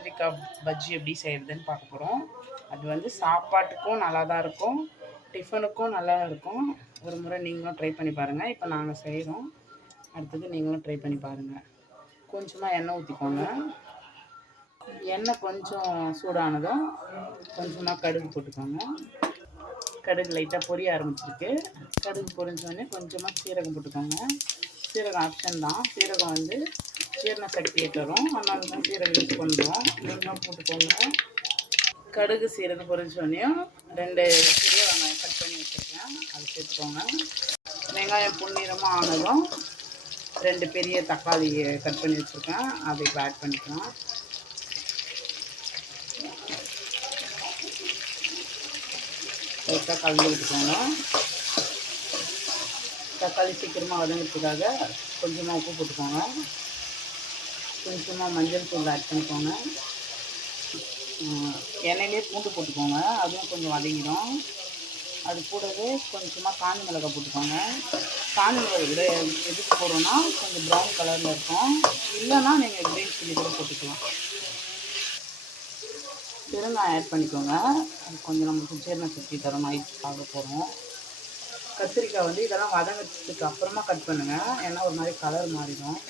கத்திரிக்காய் பஜ்ஜி எப்படி செய்கிறதுன்னு பார்க்க போகிறோம். அது வந்து சாப்பாட்டுக்கும் நல்லா தான் இருக்கும், டிஃபனுக்கும் நல்லா இருக்கும். ஒரு முறை நீங்களும் ட்ரை பண்ணி பாருங்கள். இப்போ நாங்கள் செய்கிறோம், அடுத்தது நீங்களும் ட்ரை பண்ணி பாருங்கள். கொஞ்சமாக எண்ணெய் ஊற்றிக்கோங்க. எண்ணெய் கொஞ்சம் சூடானதும் கொஞ்சமாக கடுகு போட்டுக்கோங்க. கடுகு லைட்டாக பொரிய ஆரம்பிச்சிருக்கு. கடுகு பொரிஞ்சோடனே கொஞ்சமாக சீரகம் போட்டுக்கோங்க. சீரகம் ஆப்ஷன் தான். சீரகம் வந்து ஜீரண சக்தியை தரும், அதனால தான் சீரகம் யூஸ் பண்ணுறோம். நீங்களும் போட்டுக்கோங்க. கடுகு சீரகம் பொரிஞ்சோடனையும் 2 பெரிய வெங்காயம் கட் பண்ணி வச்சுருக்கேன், அது சேர்த்துக்கோங்க. வெங்காயம் பொன்னிறமாக ஆனதும் 2 பெரிய தக்காளி கட் பண்ணி வச்சுருக்கேன், அதை இப்போ ஆட் பண்ணிக்கலாம். லைட்டாக கலந்து விட்டுக்கோங்க. தக்காளி சீக்கிரமாக வதங்கிறதுக்காக கொஞ்சமாக உப்பு போட்டுக்கோங்க. கொஞ்சமாக மஞ்சள் தூள் ஆட் பண்ணிக்கோங்க. எண்ணெயிலே பூண்டு போட்டுக்கோங்க, அதுவும் கொஞ்சம் வதங்கிடும். அது கூடவே கொஞ்சமாக காஞ்ச மிளகாய் போட்டுக்கோங்க. காஞ்ச மிளகாய் எதுக்கு போடுறோன்னா கொஞ்சம் ப்ரௌன் கலரில் இருக்கும், இல்லைன்னா நீங்கள் க்ரீன் சில்லி கூட போட்டுக்கலாம். பெருங்காயம் ஆட் பண்ணிக்கோங்க, அது கொஞ்சம் நமக்கு ஜீரண சக்தி தரும், நைட்டுக்காக போகிறோம். கத்திரிக்காய் வந்து இதெல்லாம் வதங்கிறதுக்கு அப்புறமா கட் பண்ணுங்கள், ஏன்னா ஒரு மாதிரி கலர் மாறிடும்.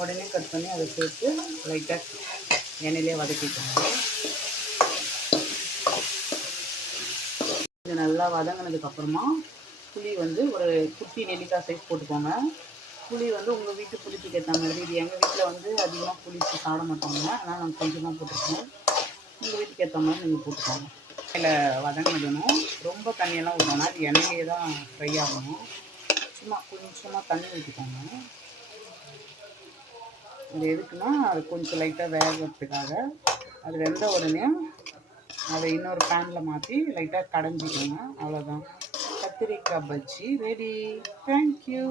உடனே கட் பண்ணி அதை சேர்த்து லைட்டாக எண்ணெயிலே வதக்கிக்கோங்க. இது நல்லா வதங்கினதுக்கப்புறமா புளி வந்து ஒரு குட்டி நெல்லிக்காய் சைஸ் போட்டுக்கோங்க. புளி வந்து உங்கள் வீட்டு புளிப்புக்கு ஏற்ற மாதிரி. இது எங்கள் வீட்டில் வந்து அதிகமாக புளிப்பு சாப்பிட மாட்டாங்க, அதனால் நாங்கள் கொஞ்சமாக போட்டுருக்கோம். உங்கள் வீட்டுக்கு ஏற்ற மாதிரி நீங்கள் போட்டுக்கோங்க. எண்ணெயில் வதங்கினதும் ரொம்ப தண்ணியெல்லாம் ஊற்றணும், அது எண்ணெயிலே தான் ஃப்ரை ஆகணும். சும்மா கொஞ்சமாக தண்ணி ஊற்றிக்கோங்க. அது எதுக்குன்னா அது கொஞ்சம் லைட்டாக வேகிறதுக்காக. அது வெந்த உடனே அதை இன்னொரு பேனில் மாற்றி லைட்டாக கடைஞ்சிக்கோங்க. அவ்வளோதான், கத்திரிக்காய் பஜ்ஜி ரெடி. தேங்க்யூ.